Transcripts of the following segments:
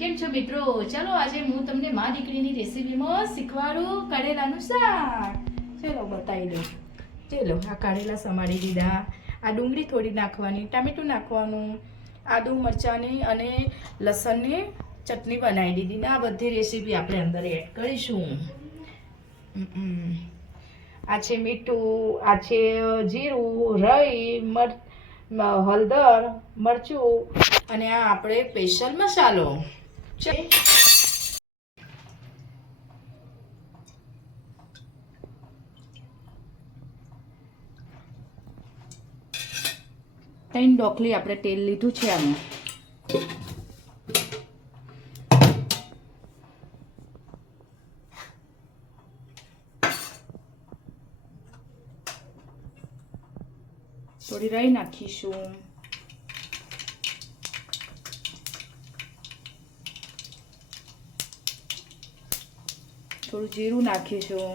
કેમ છો મિત્રો? ચાલો આજે હું તમને મા દીકરીની રેસીપીમાં શીખવાડું કારેલાનું શાક. ચલો બતાવી દઉં. ચલો આ કારેલા સમારી દીધા, આ ડુંગળી થોડી નાખવાની, ટામેટું નાખવાનું, આદુ મરચાંની અને લસણની ચટણી બનાવી દીધી. આ બધી રેસીપી આપણે અંદર એડ કરીશું. આ છે મીઠું, આ છે જીરું, રાઈ, હળદર, મરચું અને આ આપણે સ્પેશિયલ મસાલો. ત્રણ ડોકલી આપણે તેલ લીધું છે આમાં. થોડી રાઈ નાખીશું. થોડું જીરું નાખીશું.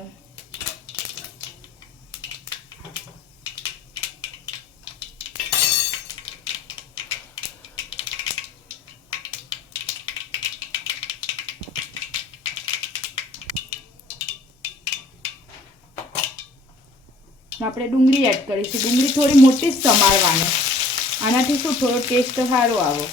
આપણે ડુંગળી એડ કરીશું. ડુંગળી થોડી મોટી જ સમારવાની, આનાથી શું થોડો ટેસ્ટ સારો આવે.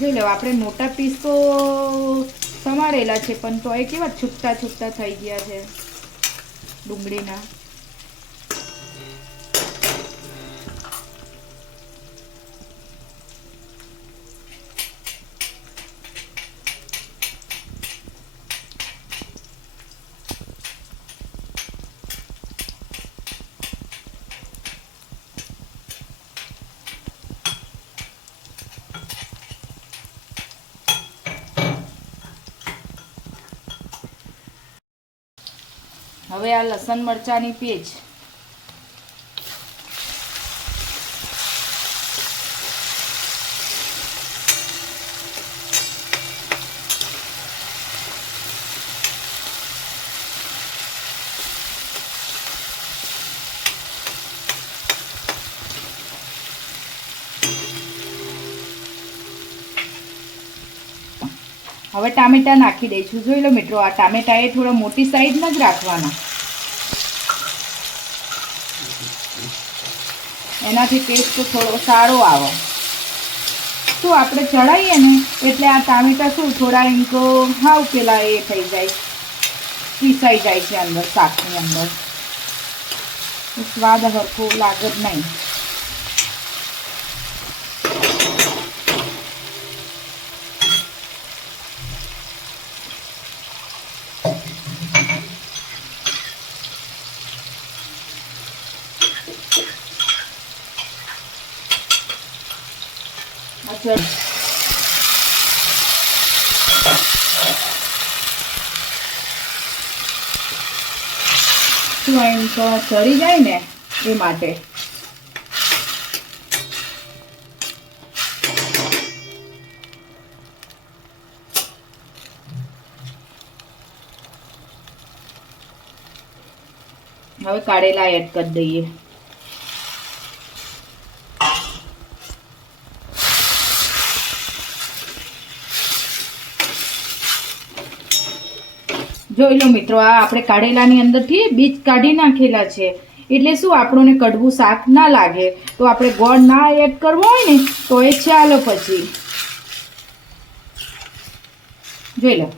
જોઈ લો, આપણે મોટા પીસ તો સમારેલા છે પણ તો એ કેવા છૂટતા છૂટતા થઈ ગયા છે ડુંગળીના. હવે આ લસણ મરચાંની પેસ્ટ. હવે ટામેટા નાખી દઈશું. જોઈ લો મિત્રો, આ ટામેટા એ થોડા મોટી સાઈઝમાં જ રાખવાના, એનાથી ટેસ્ટ થોડો સારો આવે. શું આપણે ચડાવીએ ને એટલે આ ટામેટા શું થોડા ઇંકો હાવ પેલા એ થઈ જાય, પીસાઈ જાય છે અંદર શાકની અંદર, સ્વાદ હરખો લાગે જ નહીં. ચડી જાય ને એ માટે. હવે કારેલા એડ કરી દઈએ. જોઈ લો મિત્રો, આ આપણે કારેલાની અંદરથી બીજ કાઢી નાખેલા છે એટલે શું આપણને કડવું શાક ના લાગે. તો આપણે ગોળ ના એડ કરવો હોય ને તો એ ચાલો. પછી જોઈ લો,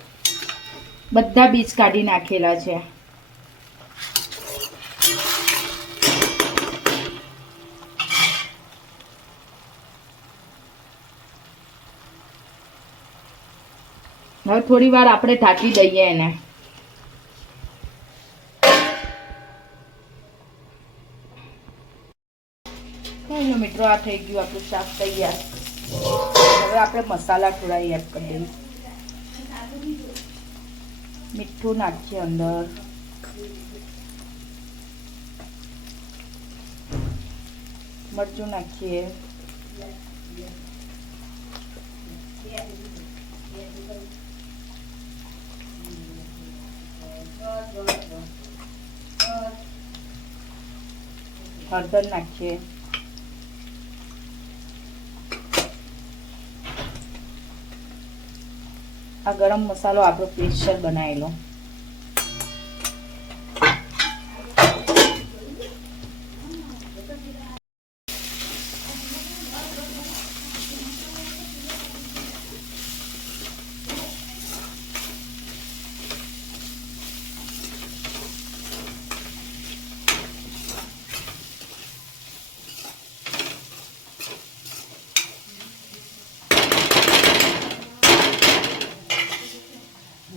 બધા બીજ કાઢી નાખેલા છે. હવે થોડી વાર આપણે ઢાંકી દઈએ એને. મિત્રો, આ થઈ ગયું આપણું શાક તૈયાર. હવે આપણે મસાલા થોડા એડ કરી દઈએ. મીઠું નાખીએ અંદર, મરચું નાખીએ, હળદર નાખીએ, આ ગરમ મસાલો આપણો સ્પેશિયલ બનાવેલો,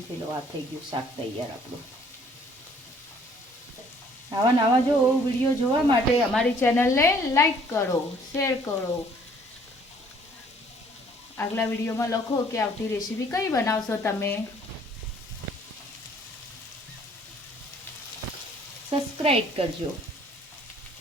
પેલો આ થઈ ગયું શાક તૈયાર આપણું. આવા જો વિડીયો જોવા માટે અમારી ચેનલને લાઈક કરો, શેર કરો. આગલા વિડીયોમાં લખો કે આવતી રેસીપી કઈ બનાવશો તમે. સબસ્ક્રાઈબ કરજો.